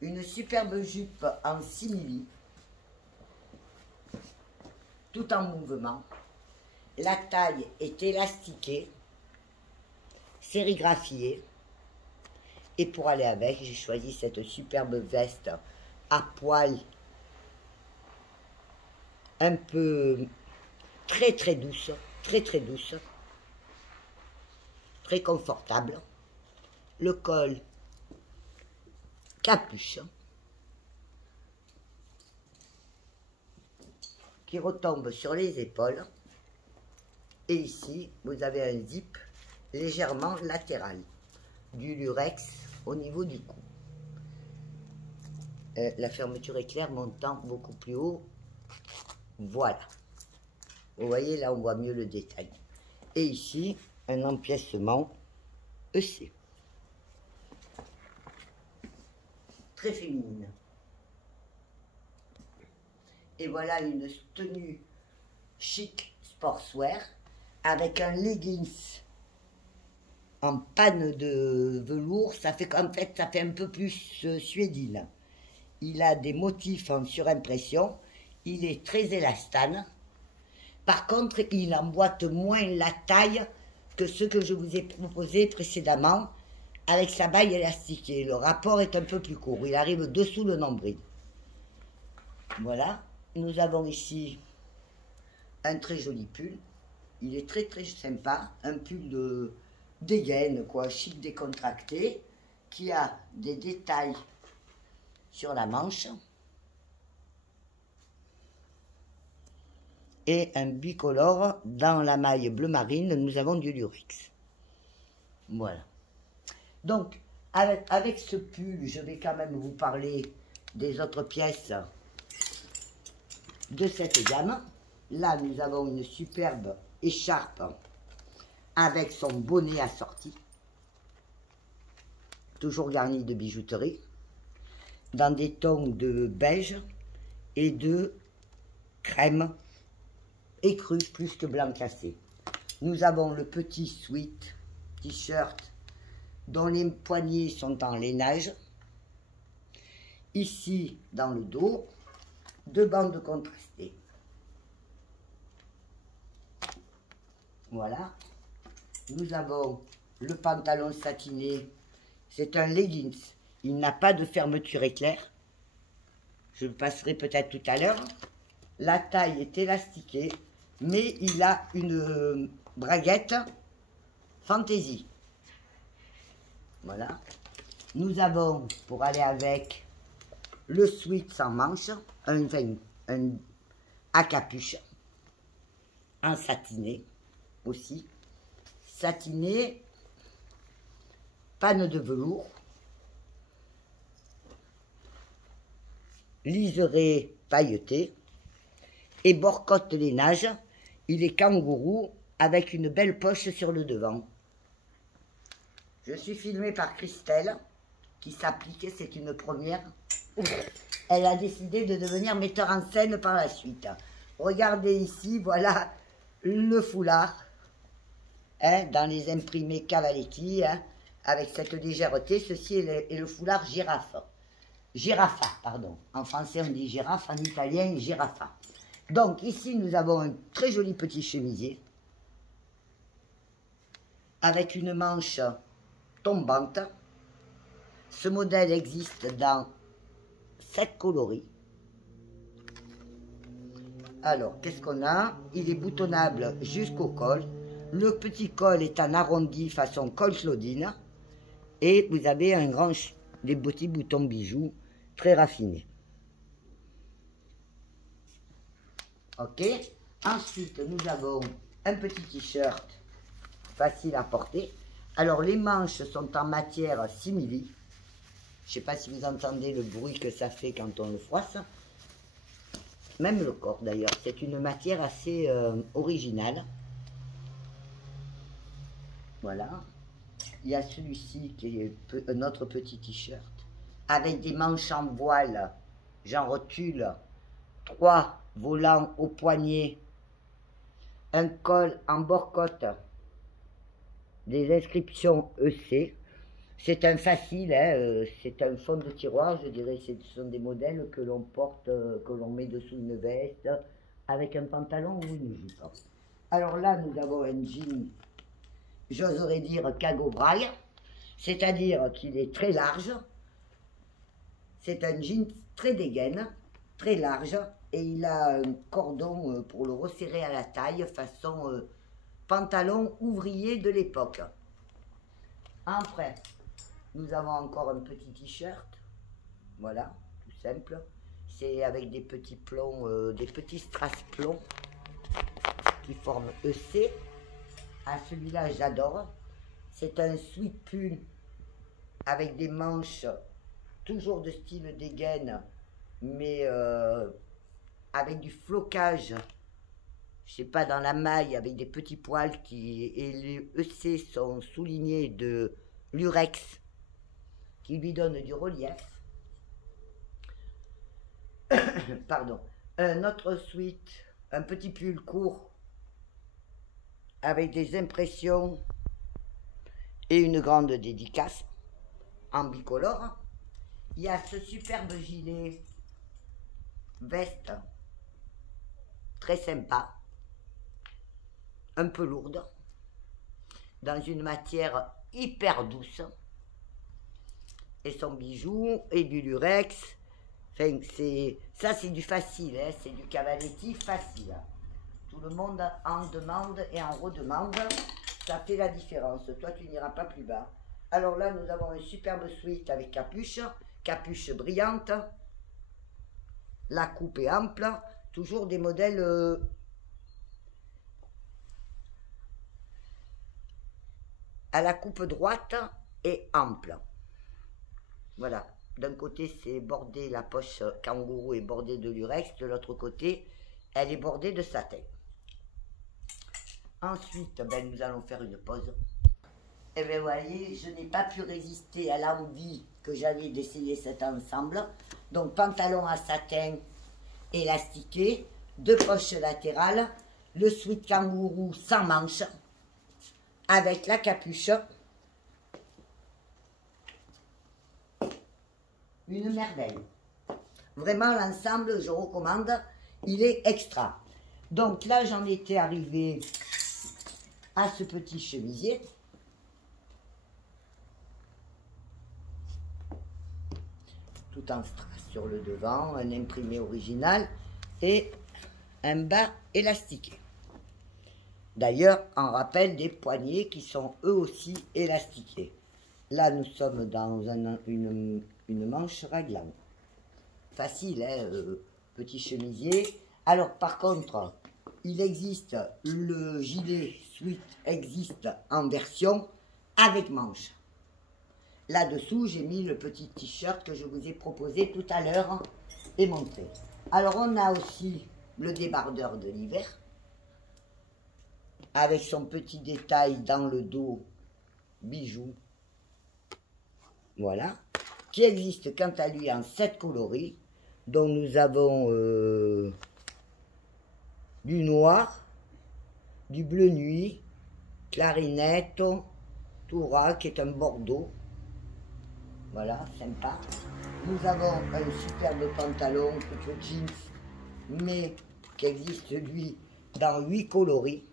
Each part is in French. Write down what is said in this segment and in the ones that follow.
une superbe jupe en simili, tout en mouvement. La taille est élastiquée, sérigraphiée. Et pour aller avec, j'ai choisi cette superbe veste à poil, un peu très douce, très douce, très confortable. Le col capuche qui retombe sur les épaules. Et ici, vous avez un zip légèrement latéral, du lurex au niveau du cou. La fermeture éclair montant beaucoup plus haut. Voilà. Vous voyez, là, on voit mieux le détail. Et ici, un empiècement EC. Très féminine. Et voilà une tenue chic sportswear avec un leggings en panne de velours. Ça fait en fait, ça fait un peu plus suédine. Il a des motifs en surimpression. Il est très élastane. Par contre, il emboîte moins la taille que ce que je vous ai proposé précédemment avec sa baille élastiquée. Le rapport est un peu plus court. Il arrive dessous le nombril. Voilà. Nous avons ici un très joli pull. Il est très sympa. Un pull de dégaine, quoi, chic décontracté, qui a des détails sur la manche. Et un bicolore dans la maille bleu marine, nous avons du lurex. Voilà. Donc, avec ce pull, je vais quand même vous parler des autres pièces de cette gamme. Là, nous avons une superbe écharpe avec son bonnet assorti, toujours garni de bijouterie, dans des tons de beige et de crème écru plus que blanc cassé. Nous avons le petit sweat t-shirt dont les poignets sont en lainage. Ici, dans le dos, deux bandes contrastées. Voilà. Nous avons le pantalon satiné. C'est un leggings. Il n'a pas de fermeture éclair. Je le passerai peut-être tout à l'heure. La taille est élastiquée, mais il a une braguette fantaisie. Voilà. Nous avons, pour aller avec, le sweat sans manche, un à capuche, en satiné aussi. Satiné, panne de velours, liseré pailleté et borcotte lainage. Il est kangourou avec une belle poche sur le devant. Je suis filmée par Christelle qui s'applique, c'est une première. Elle a décidé de devenir metteur en scène par la suite. Regardez ici, voilà le foulard, hein, dans les imprimés Cavaletti, hein, avec cette légèreté. Ceci est le foulard girafa, pardon. En français, on dit girafe, en italien, girafa. Donc, ici, nous avons un très joli petit chemisier avec une manche tombante. Ce modèle existe dans 7 coloris. Alors, qu'est-ce qu'on a? Il est boutonnable jusqu'au col. Le petit col est en arrondi façon col Claudine. Et vous avez des petits boutons bijoux très raffinés. Ok. Ensuite, nous avons un petit t-shirt facile à porter. Alors, les manches sont en matière simili. Je ne sais pas si vous entendez le bruit que ça fait quand on le froisse. Même le corps d'ailleurs. C'est une matière assez originale. Voilà. Il y a celui-ci qui est un autre petit t-shirt. Avec des manches en voile. Genre tulle. 3 volants au poignet. Un col en borcotte. Des inscriptions EC. C'est un facile, hein, c'est un fond de tiroir, je dirais, ce sont des modèles que l'on porte, que l'on met dessous une veste, avec un pantalon ou une jupe. Alors là, nous avons un jean, j'oserais dire cago braille, c'est-à-dire qu'il est très large. C'est un jean très dégaine, très large, et il a un cordon pour le resserrer à la taille, façon pantalon ouvrier de l'époque. Après, nous avons encore un petit t-shirt, voilà, tout simple. C'est avec des petits plombs, des petits strass plombs qui forment EC. Ah, celui-là, j'adore. C'est un sweat pull avec des manches, toujours de style dégaine, mais avec du flocage, je sais pas, dans la maille, avec des petits poils et les EC sont soulignés de lurex, qui lui donne du relief. Pardon. Un autre sweat, un petit pull court, avec des impressions et une grande dédicace en bicolore. Il y a ce superbe gilet veste très sympa, un peu lourde, dans une matière hyper douce, et son bijou et du lurex. Enfin, ça c'est du facile, hein, c'est du cavaletti facile. Tout le monde en demande et en redemande, ça fait la différence. Toi tu n'iras pas plus bas. Alors là nous avons un superbe sweat avec capuche, capuche brillante, la coupe est ample, toujours des modèles à la coupe droite et ample. Voilà, d'un côté c'est bordé, la poche kangourou est bordée de lurex, de l'autre côté elle est bordée de satin. Ensuite, ben, nous allons faire une pause. Et bien vous voyez, je n'ai pas pu résister à l'envie que j'avais d'essayer cet ensemble. Donc pantalon à satin élastiqué, deux poches latérales, le sweat kangourou sans manches, avec la capuche. Une merveille. Vraiment l'ensemble, je recommande, il est extra. Donc là j'en étais arrivée à ce petit chemisier. Tout en strass sur le devant, un imprimé original et un bas élastiqué. D'ailleurs, en rappel des poignets qui sont eux aussi élastiqués. Là, nous sommes dans une manche raglan. Facile, hein, petit chemisier. Alors, par contre, il existe, le gilet sweat existe en version avec manche. Là-dessous, j'ai mis le petit t-shirt que je vous ai proposé tout à l'heure et montré. Alors, on a aussi le débardeur de l'hiver, avec son petit détail dans le dos, bijoux, voilà, qui existe quant à lui en 7 coloris, dont nous avons du noir, du bleu nuit, clarinette, Toura, qui est un bordeaux, voilà, sympa. Nous avons un superbe pantalon, plutôt jeans, mais qui existe lui dans 8 coloris.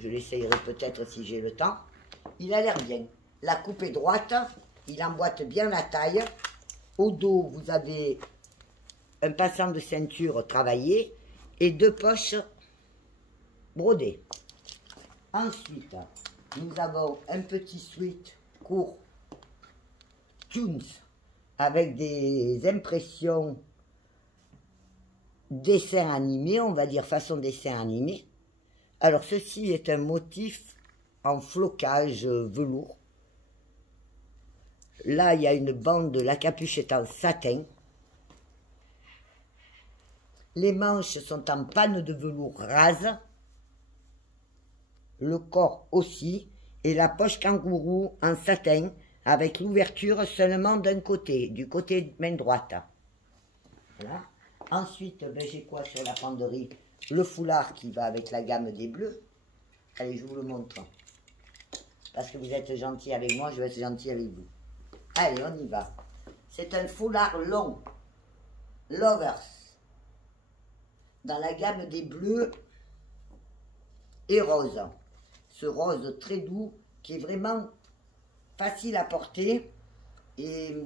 Je l'essayerai peut-être si j'ai le temps. Il a l'air bien. La coupe est droite, il emboîte bien la taille. Au dos, vous avez un passant de ceinture travaillé et 2 poches brodées. Ensuite, nous avons un petit sweat court Tunes avec des impressions dessin animé, on va dire façon dessin animé. Alors ceci est un motif en flocage velours. Là il y a une bande, la capuche est en satin. Les manches sont en panne de velours rase. Le corps aussi. Et la poche kangourou en satin avec l'ouverture seulement d'un côté, du côté main droite. Voilà. Ensuite, ben, j'ai quoi sur la penderie? Le foulard qui va avec la gamme des bleus. Allez, je vous le montre. Parce que vous êtes gentil avec moi, je vais être gentil avec vous. Allez, on y va. C'est un foulard long. Lovers. Dans la gamme des bleus et roses. Ce rose très doux qui est vraiment facile à porter et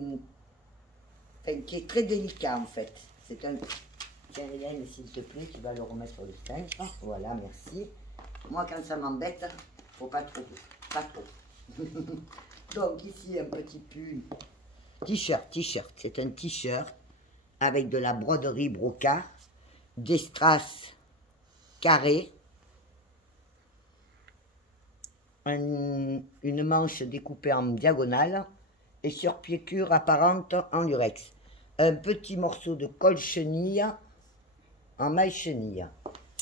enfin, qui est très délicat en fait. C'est un... Tiens Hélène, s'il te plaît, tu vas le remettre sur le cintre. Voilà, merci. Moi quand ça m'embête, faut pas trop. Pas trop. Donc ici un petit pull. T-shirt. C'est un t-shirt avec de la broderie brocart, des strass carrés, une manche découpée en diagonale et sur piécure apparente en lurex. Un petit morceau de col chenille en maille chenille.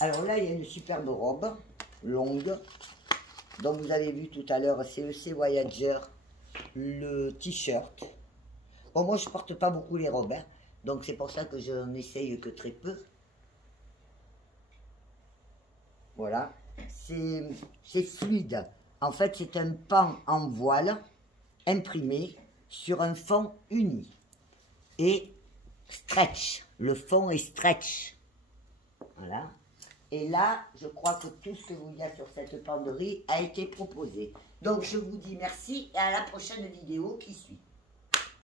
Alors là, il y a une superbe robe longue dont vous avez vu tout à l'heure, CEC Voyager, le t-shirt. Bon, moi, je porte pas beaucoup les robes, hein, donc c'est pour ça que je n'essaye que très peu. Voilà, c'est fluide. En fait, c'est un pan en voile imprimé sur un fond uni et stretch. Le fond est stretch. Voilà. Et là, je crois que tout ce que vous y a sur cette penderie a été proposé. Donc, je vous dis merci et à la prochaine vidéo qui suit.